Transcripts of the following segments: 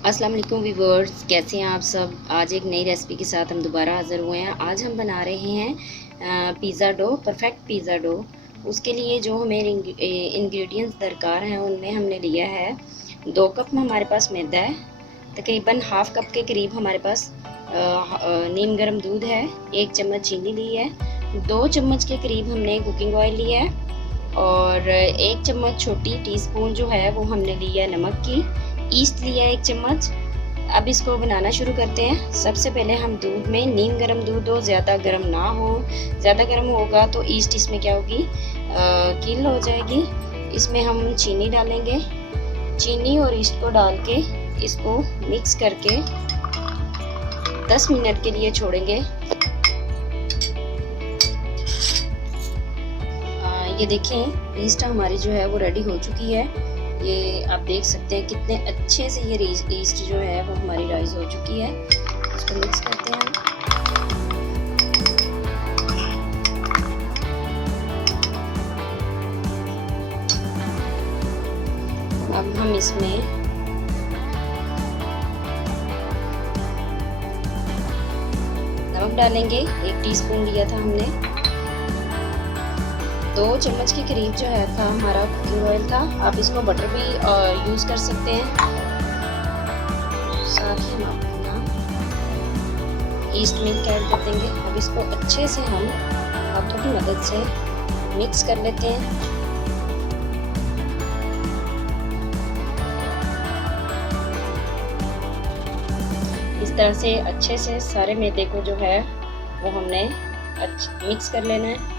अस्सलाम वालेकुम व्यूवर्स, कैसे हैं आप सब। आज एक नई रेसिपी के साथ हम दोबारा हाज़िर हुए हैं। आज हम बना रहे हैं pizza dough, perfect pizza dough. उसके लिए जो हमें इंग्रेडिएंट्स दरकार हैं उनमें हमने लिया है 2 कप में हमारे पास मैदा है, तकरीबन हाफ़ कप के करीब हमारे पास नीम गर्म दूध है, 1 चम्मच चीनी ली है, 2 चम्मच के करीब हमने कुकिंग ऑयल लिया है और 1 चम्मच छोटी टीस्पून जो है वो हमने लिया है नमक की, ईस्ट लिया है 1 चम्मच। अब इसको बनाना शुरू करते हैं। सबसे पहले हम दूध में नीम गर्म दूध हो, ज़्यादा गर्म ना हो। ज़्यादा गर्म होगा तो ईस्ट इसमें क्या होगी, कील हो जाएगी। इसमें हम चीनी डालेंगे। चीनी और ईस्ट को डाल के इसको मिक्स करके 10 मिनट के लिए छोड़ेंगे। ये देखें, ईस्ट हमारी जो है वो रेडी हो चुकी है। ये आप देख सकते हैं कितने अच्छे से ये ईस्ट जो है वो हमारी राइज हो चुकी है। इसको मिक्स करते हैं। अब हम इसमें नमक डालेंगे, 1 टीस्पून लिया था हमने। 2 चम्मच के करीब जो है था हमारा कुकिंग ऑयल था। आप इसको बटर भी यूज़ कर सकते हैं। साथ ही हम अपना ईस्ट मिल्क ऐड कर देंगे। अब इसको अच्छे से हम हाथों की मदद से मिक्स कर लेते हैं। इस तरह से अच्छे से सारे मैदे को जो है वो हमने मिक्स कर लेना है।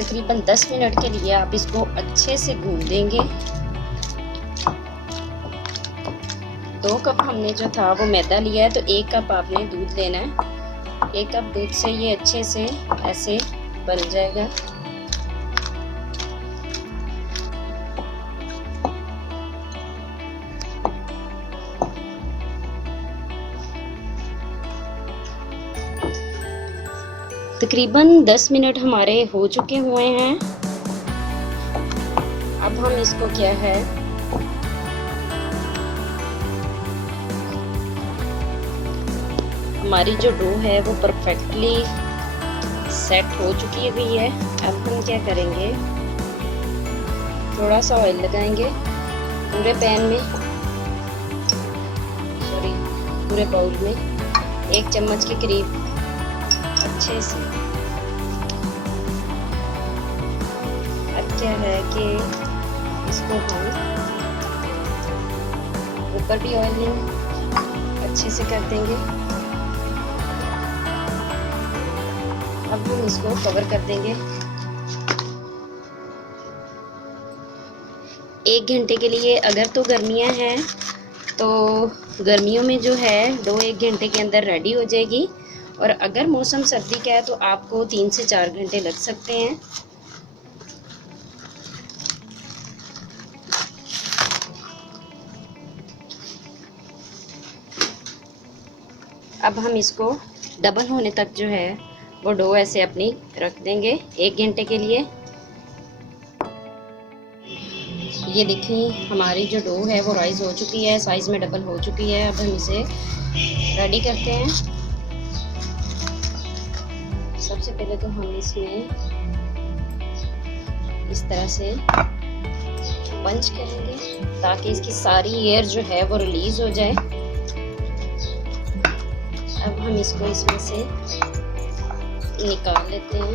तकरीबन 10 मिनट के लिए आप इसको अच्छे से गूंद देंगे। 2 कप हमने जो था वो मैदा लिया है, तो 1 कप आपने दूध लेना है। 1 कप दूध से ये अच्छे से ऐसे बन जाएगा। तकरीबन 10 मिनट हमारे हो चुके हुए हैं। अब हम इसको क्या है, हमारी जो डो है वो परफेक्टली सेट हो चुकी हुई है। अब हम क्या करेंगे, थोड़ा सा ऑयल लगाएंगे पूरे पैन में, सॉरी पूरे बाउल में, 1 चम्मच के करीब अच्छे से। अब क्या है कि इसको हम ऊपर भी ऑयलिंग अच्छे से कर देंगे। अब हम इसको कवर कर देंगे 1 घंटे के लिए। अगर तो गर्मियां हैं तो गर्मियों में जो है डो 1 घंटे के अंदर रेडी हो जाएगी, और अगर मौसम सर्दी का है तो आपको 3 से 4 घंटे लग सकते हैं। अब हम इसको डबल होने तक जो है वो डो ऐसे अपनी रख देंगे 1 घंटे के लिए। ये देखिए, हमारी जो डो है वो राइज हो चुकी है, साइज़ में डबल हो चुकी है। अब हम इसे रेडी करते हैं। सबसे पहले तो हम इसमें इस तरह से पंच करेंगे ताकि इसकी सारी एयर जो है वो रिलीज हो जाए। अब हम इसको इसमें से निकाल लेते हैं।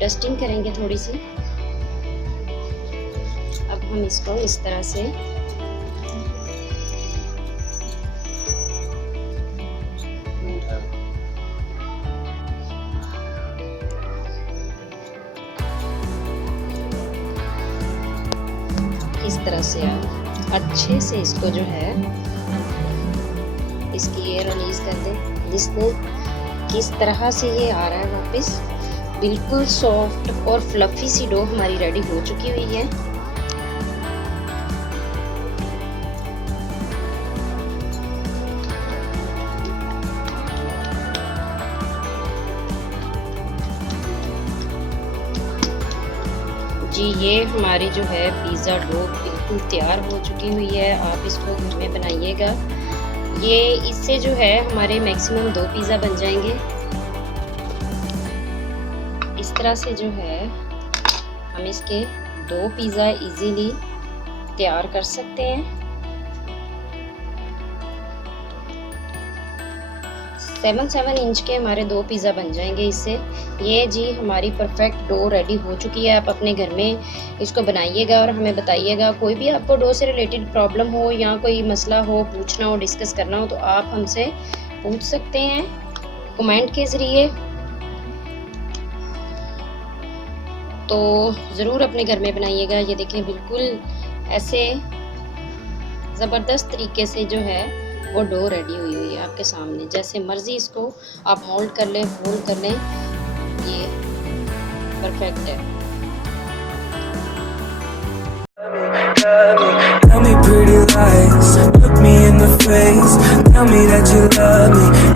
डस्टिंग करेंगे थोड़ी सी। अब हम इसको इस तरह से आप अच्छे से इसको जो है इसकी एयर रिलीज कर दें। जिसने किस तरह से ये आ रहा है वापस, बिल्कुल सॉफ्ट और फ्लफी सी डो हमारी रेडी हो चुकी हुई है। जी ये हमारी जो है पिज़्ज़ा डो बिल्कुल तैयार हो चुकी हुई है। आप इसको घर में बनाइएगा। ये इससे जो है हमारे मैक्सिमम 2 पिज़्ज़ा बन जाएंगे। इस तरह से जो है हम इसके 2 पिज़्ज़ा इजीली तैयार कर सकते हैं। 7 इंच के हमारे 2 पिज़्ज़ा बन जाएंगे इससे। ये जी हमारी परफेक्ट डो रेडी हो चुकी है। आप अपने घर में इसको बनाइएगा और हमें बताइएगा। कोई भी आपको डो से रिलेटेड प्रॉब्लम हो या कोई मसला हो, पूछना हो, डिस्कस करना हो तो आप हमसे पूछ सकते हैं कमेंट के ज़रिए। तो ज़रूर अपने घर में बनाइएगा। ये देखें बिल्कुल ऐसे ज़बरदस्त तरीके से जो है वो डो रेडी हुई हुई है आपके सामने। जैसे मर्ज़ी इसको आप मोल्ड कर लें, फोल्ड कर लें, ये परफेक्ट है। Tell me pretty lies, look me in the face, tell me that you love me.